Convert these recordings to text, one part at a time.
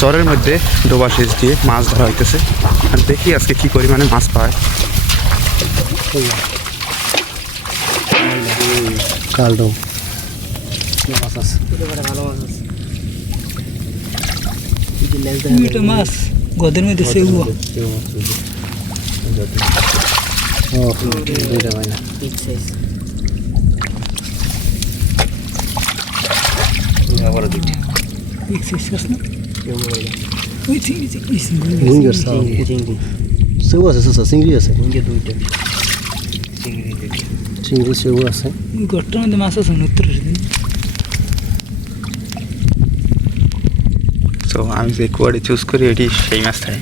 চরের মধ্যে ডোবা সেচ দিয়ে মাছ ধরা হইতেছে আর দেখি আজকে কি পরিমাণে মাছ পায়। কালডম মাছ গদের মধ্যে সেউ আছে চিংড়ি আছে চিংড়ি সেউ আছে গরটার মধ্যে মাছ আছে উত্তর। তো আমি যে কুয়াড়ি চুজ করি এটি সেই মাছ থাকে।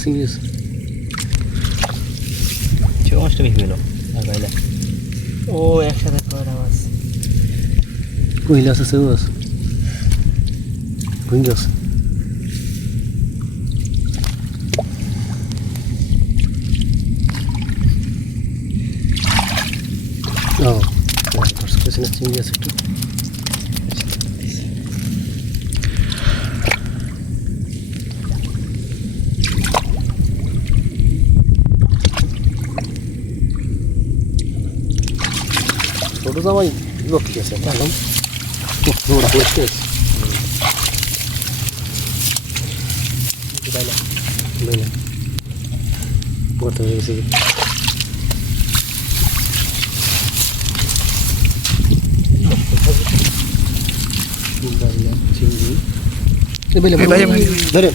চিংড়ি আছে মাছটা বেশি পেল ও একসাথে করা মাছ কইলা আছে সেউ আছে ভুঁইয়া আছে চিংড়ি আছে একটু ছোটো জামাই লক্ষ্মী আছে একদম রোড়া পড়ছে পড়তে হয়ে গেছে ধরেন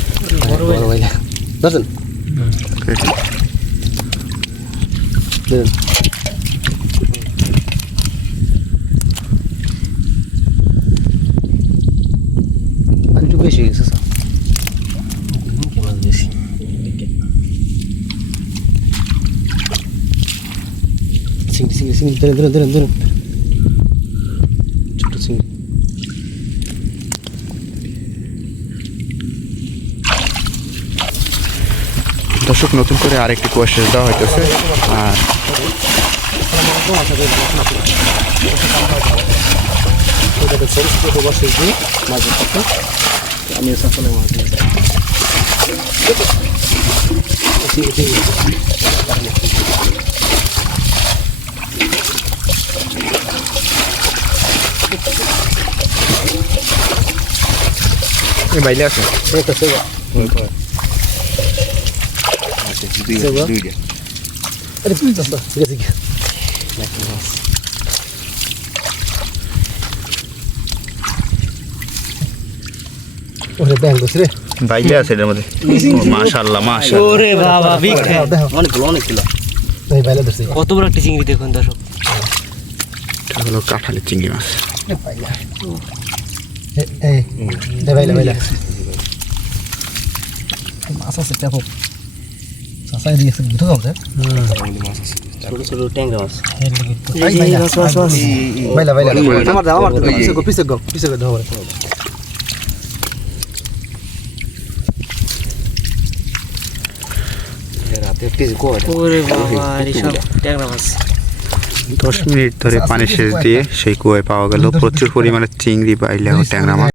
একটু বেশি গেছে মাছ বেশি চিংড়ি চিংড়ি চিংড়ি ধরেন ধরেন ধরেন ধরেন ছোটো চিংড়ি দর্শক নতুন করে আরেকটি কুয়া সেচ দেওয়া হইতেছে আর আমি সকালে মাছ বাইলে আছে ওরে ব্যাং দোস রে বাইলে আছে এর মধ্যে মাশাআল্লাহ মাশাআল্লাহ ওরে বাবা বিগ অনেক ছিল এই বাইলে দোস কত বড় একটা চিংড়ি দেখুন দর্শক এটা হলো কাঁঠালের চিংড়ি মাছ। এই বাইলে বাইলে মাছ আছে চাপো সাসাই দিয়েছে বুঝতে পারছেন ছোট ছোট ট্যাংরা মাছ বাইলা বাইলা আমার পিছে গো ধরে ওরে বাবা এইসব ট্যাংরা মাছ 10 মিনিট ধরে পানি সেচ দিয়ে সেই কুয়ায় পাওয়া গেল প্রচুর পরিমাণে চিংড়ি বাইলা ও ট্যাংরা মাছ।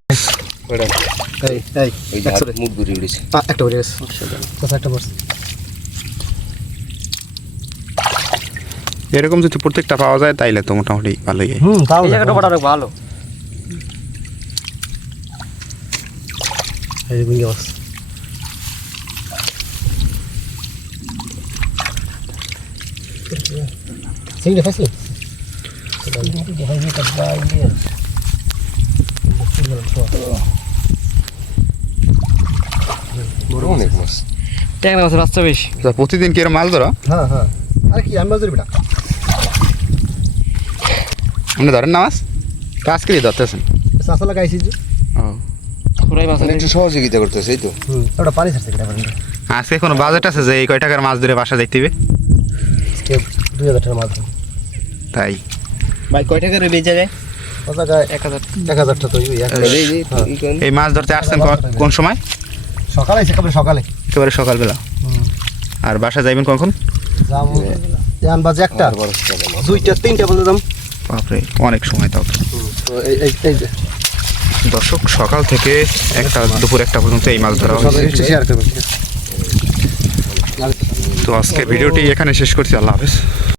এরকম যদি প্রত্যেকটা পাওয়া যায় তাইলে তো মোটামুটি ভালোই হয়। এই জায়গাটা বড় ভালো চিংড়ি ফাইসলি অনেক মাছ ট্যাংরা মাছের বাচ্চা বেশি প্রতিদিন কি এরকম মাছ ধরো? হ্যাঁ হ্যাঁ আরে কি আমি মাছ ধরি বেটা আপনি ধরেন না মাছ কাজ করে ধরতেছেন চাষা লাগাইছি যে পুরাই মাছ একটু সহযোগিতা করতেছে এই তো ওটা পানি ছাড়ছে কিনা আজকে কোনো বাজেট আছে যে এই কয় টাকার মাছ ধরে বাসা দেখতে হবে? 2000 টাকা মাছ তাই ভাই কয় টাকা রে বেচা যায়? ও জায়গায় 1000 টাকা তো এই মাছ ধরতে আসছেন কোন সময়? সকালে একেবারে সকালে একেবারে সকালবেলা। আর বাসা যাইবেন কখন? যাম এখন বাজে 1টা 2টা 3টা বলতে দাম। বাপরে অনেক সময় তাও। তো এই যে দর্শক সকাল থেকে দুপুর 1টা পর্যন্ত এই মাছ ধরা হয়েছে। শেয়ার করবেন। তো আজকে ভিডিওটি এখানে শেষ করছি। আল্লাহ হাফেজ।